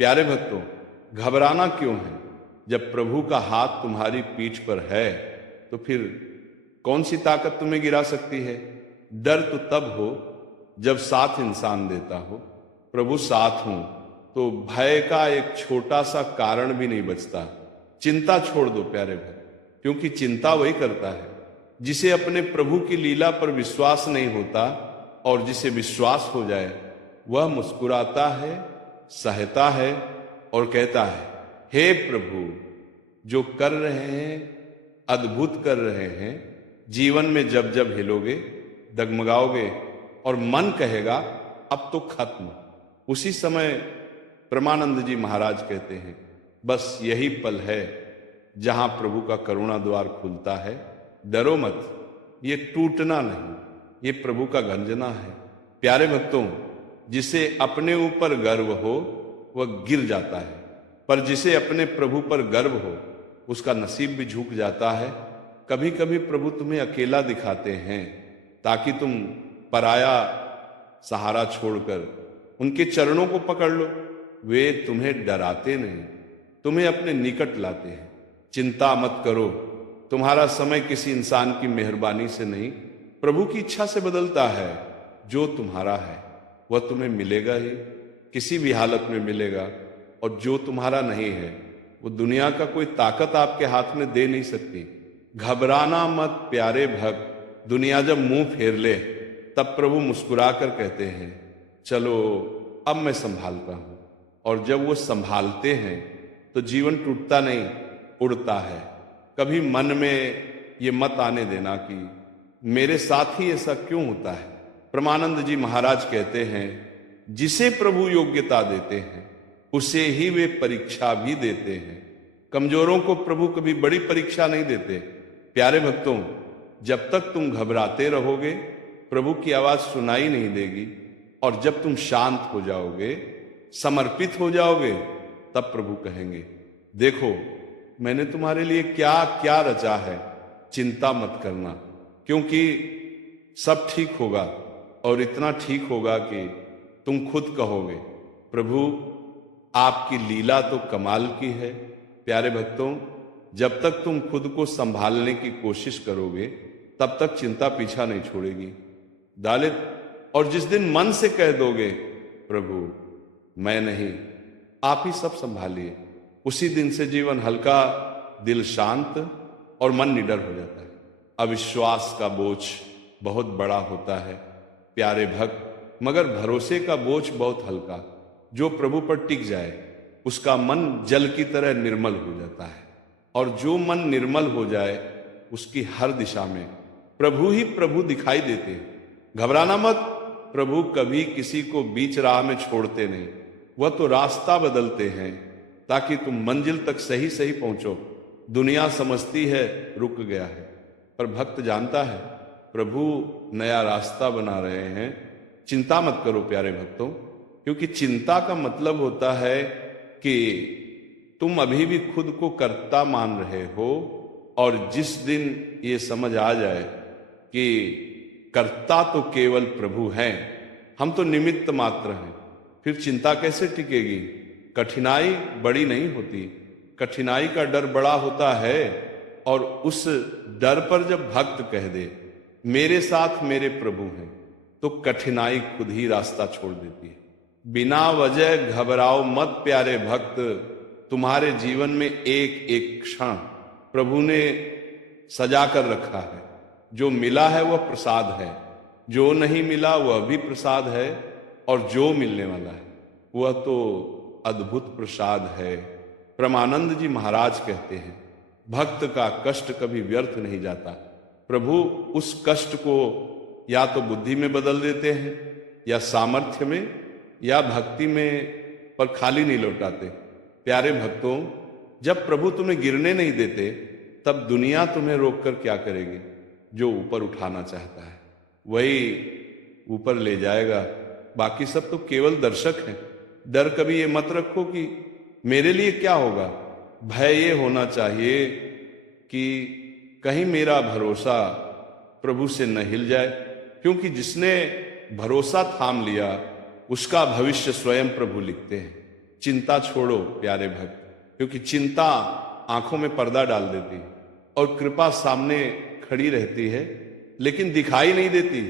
प्यारे भक्तों, घबराना क्यों है? जब प्रभु का हाथ तुम्हारी पीठ पर है तो फिर कौन सी ताकत तुम्हें गिरा सकती है? डर तो तब हो जब साथ इंसान देता हो। प्रभु साथ हूं तो भय का एक छोटा सा कारण भी नहीं बचता। चिंता छोड़ दो प्यारे भाई, क्योंकि चिंता वही करता है जिसे अपने प्रभु की लीला पर विश्वास नहीं होता, और जिसे विश्वास हो जाए वह मुस्कुराता है, सहता है और कहता है, हे प्रभु, जो कर रहे हैं अद्भुत कर रहे हैं। जीवन में जब जब हिलोगे, डगमगाओगे और मन कहेगा अब तो खत्म, उसी समय परमानंद जी महाराज कहते हैं, बस यही पल है जहां प्रभु का करुणा द्वार खुलता है। डरो मत, ये टूटना नहीं, ये प्रभु का गंजना है। प्यारे भक्तों, जिसे अपने ऊपर गर्व हो वह गिर जाता है, पर जिसे अपने प्रभु पर गर्व हो उसका नसीब भी झुक जाता है। कभी कभी प्रभु तुम्हें अकेला दिखाते हैं ताकि तुम पराया सहारा छोड़कर उनके चरणों को पकड़ लो। वे तुम्हें डराते नहीं, तुम्हें अपने निकट लाते हैं। चिंता मत करो, तुम्हारा समय किसी इंसान की मेहरबानी से नहीं, प्रभु की इच्छा से बदलता है। जो तुम्हारा है वह तुम्हें मिलेगा ही, किसी भी हालत में मिलेगा, और जो तुम्हारा नहीं है वो दुनिया का कोई ताकत आपके हाथ में दे नहीं सकती। घबराना मत प्यारे भक्त, दुनिया जब मुंह फेर ले तब प्रभु मुस्कुरा कर कहते हैं, चलो अब मैं संभालता हूं। और जब वो संभालते हैं तो जीवन टूटता नहीं, उड़ता है। कभी मन में ये मत आने देना कि मेरे साथ ही ऐसा क्यों होता है। परमानंद जी महाराज कहते हैं, जिसे प्रभु योग्यता देते हैं उसे ही वे परीक्षा भी देते हैं। कमजोरों को प्रभु कभी बड़ी परीक्षा नहीं देते। प्यारे भक्तों, जब तक तुम घबराते रहोगे प्रभु की आवाज सुनाई नहीं देगी, और जब तुम शांत हो जाओगे, समर्पित हो जाओगे, तब प्रभु कहेंगे, देखो मैंने तुम्हारे लिए क्या क्या रचा है, चिंता मत करना, क्योंकि सब ठीक होगा। और इतना ठीक होगा कि तुम खुद कहोगे, प्रभु आपकी लीला तो कमाल की है। प्यारे भक्तों, जब तक तुम खुद को संभालने की कोशिश करोगे तब तक चिंता पीछा नहीं छोड़ेगी। दालित, और जिस दिन मन से कह दोगे, प्रभु मैं नहीं, आप ही सब संभालिए, उसी दिन से जीवन हल्का, दिल शांत और मन निडर हो जाता है। अविश्वास का बोझ बहुत बड़ा होता है प्यारे भक्त, मगर भरोसे का बोझ बहुत हल्का। जो प्रभु पर टिक जाए उसका मन जल की तरह निर्मल हो जाता है, और जो मन निर्मल हो जाए उसकी हर दिशा में प्रभु ही प्रभु दिखाई देते हैं। घबराना मत, प्रभु कभी किसी को बीच राह में छोड़ते नहीं, वह तो रास्ता बदलते हैं ताकि तुम मंजिल तक सही सही पहुंचो। दुनिया समझती है रुक गया है, पर भक्त जानता है प्रभु नया रास्ता बना रहे हैं। चिंता मत करो प्यारे भक्तों, क्योंकि चिंता का मतलब होता है कि तुम अभी भी खुद को कर्ता मान रहे हो, और जिस दिन ये समझ आ जाए कि कर्ता तो केवल प्रभु हैं, हम तो निमित्त मात्र हैं, फिर चिंता कैसे टिकेगी। कठिनाई बड़ी नहीं होती, कठिनाई का डर बड़ा होता है, और उस डर पर जब भक्त कह दे मेरे साथ मेरे प्रभु हैं, तो कठिनाई खुद ही रास्ता छोड़ देती है। बिना वजह घबराओ मत प्यारे भक्त, तुम्हारे जीवन में एक एक क्षण प्रभु ने सजा कर रखा है। जो मिला है वह प्रसाद है, जो नहीं मिला वह भी प्रसाद है, और जो मिलने वाला है वह तो अद्भुत प्रसाद है। परमानंद जी महाराज कहते हैं, भक्त का कष्ट कभी व्यर्थ नहीं जाता। प्रभु उस कष्ट को या तो बुद्धि में बदल देते हैं, या सामर्थ्य में, या भक्ति में, पर खाली नहीं लौटाते। प्यारे भक्तों, जब प्रभु तुम्हें गिरने नहीं देते तब दुनिया तुम्हें रोककर क्या करेगी। जो ऊपर उठाना चाहता है वही ऊपर ले जाएगा, बाकी सब तो केवल दर्शक हैं। डर कभी ये मत रखो कि मेरे लिए क्या होगा, भय ये होना चाहिए कि कहीं मेरा भरोसा प्रभु से न हिल जाए, क्योंकि जिसने भरोसा थाम लिया उसका भविष्य स्वयं प्रभु लिखते हैं। चिंता छोड़ो प्यारे भक्त, क्योंकि चिंता आंखों में पर्दा डाल देती है और कृपा सामने खड़ी रहती है लेकिन दिखाई नहीं देती।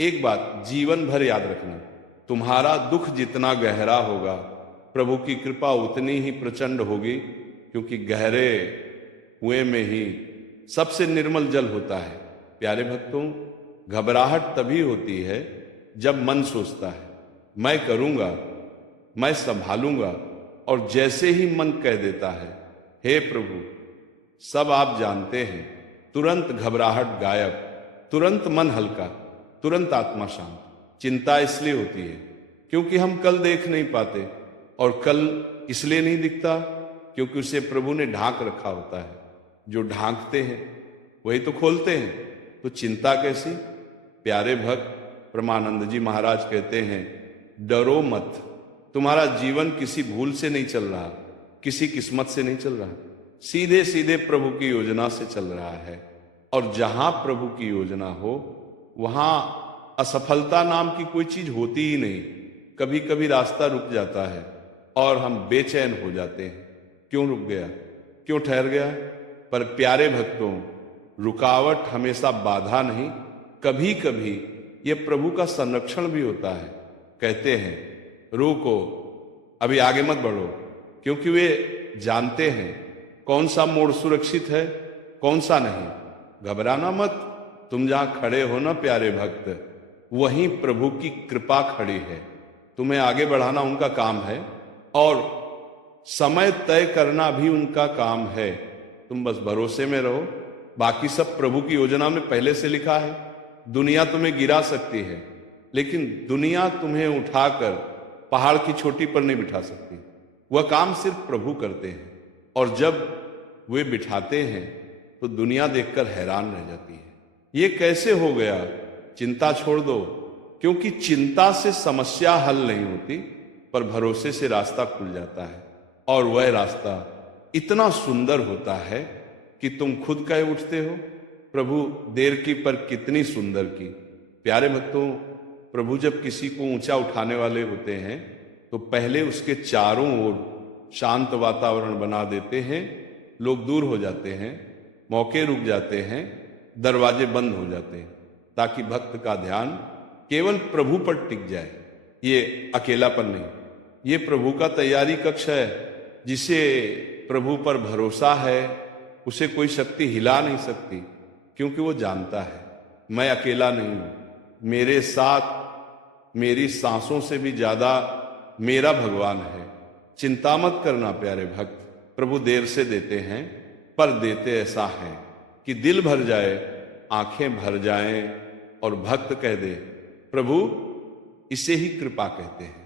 एक बात जीवन भर याद रखना, तुम्हारा दुख जितना गहरा होगा प्रभु की कृपा उतनी ही प्रचंड होगी, क्योंकि गहरे कुएं में ही सबसे निर्मल जल होता है। प्यारे भक्तों, घबराहट तभी होती है जब मन सोचता है मैं करूंगा, मैं संभालूंगा, और जैसे ही मन कह देता है हे प्रभु सब आप जानते हैं, तुरंत घबराहट गायब, तुरंत मन हल्का, तुरंत आत्मा शांत। चिंता इसलिए होती है क्योंकि हम कल देख नहीं पाते, और कल इसलिए नहीं दिखता क्योंकि उसे प्रभु ने ढांक रखा होता है। जो ढांकते हैं वही तो खोलते हैं, तो चिंता कैसी। प्यारे भक्त परमानंद जी महाराज कहते हैं डरो मत, तुम्हारा जीवन किसी भूल से नहीं चल रहा, किसी किस्मत से नहीं चल रहा, सीधे सीधे प्रभु की योजना से चल रहा है। और जहां प्रभु की योजना हो वहां असफलता नाम की कोई चीज होती ही नहीं। कभी कभी रास्ता रुक जाता है और हम बेचैन हो जाते हैं, क्यों रुक गया, क्यों ठहर गया। पर प्यारे भक्तों, रुकावट हमेशा बाधा नहीं, कभी कभी ये प्रभु का संरक्षण भी होता है। कहते हैं रुको, अभी आगे मत बढ़ो, क्योंकि वे जानते हैं कौन सा मोड़ सुरक्षित है, कौन सा नहीं। घबराना मत, तुम जहां खड़े हो ना प्यारे भक्त, वहीं प्रभु की कृपा खड़ी है। तुम्हें आगे बढ़ाना उनका काम है और समय तय करना भी उनका काम है। तुम बस भरोसे में रहो, बाकी सब प्रभु की योजना में पहले से लिखा है। दुनिया तुम्हें गिरा सकती है, लेकिन दुनिया तुम्हें उठाकर पहाड़ की चोटी पर नहीं बिठा सकती। वह काम सिर्फ प्रभु करते हैं, और जब वे बिठाते हैं तो दुनिया देखकर हैरान रह जाती है। ये कैसे हो गया। चिंता छोड़ दो, क्योंकि चिंता से समस्या हल नहीं होती, पर भरोसे से रास्ता खुल जाता है। और वह रास्ता इतना सुंदर होता है कि तुम खुद कह उठते हो प्रभु देर की पर कितनी सुंदर की। प्यारे भक्तों, प्रभु जब किसी को ऊंचा उठाने वाले होते हैं तो पहले उसके चारों ओर शांत वातावरण बना देते हैं। लोग दूर हो जाते हैं, मौके रुक जाते हैं, दरवाजे बंद हो जाते हैं, ताकि भक्त का ध्यान केवल प्रभु पर टिक जाए। ये अकेलापन नहीं, ये प्रभु का तैयारी कक्ष है। जिसे प्रभु पर भरोसा है उसे कोई शक्ति हिला नहीं सकती, क्योंकि वो जानता है मैं अकेला नहीं हूं, मेरे साथ मेरी सांसों से भी ज्यादा मेरा भगवान है। चिंता मत करना प्यारे भक्त, प्रभु देर से देते हैं पर देते ऐसा है कि दिल भर जाए, आंखें भर जाएं और भक्त कह दे प्रभु इसे ही कृपा कहते हैं।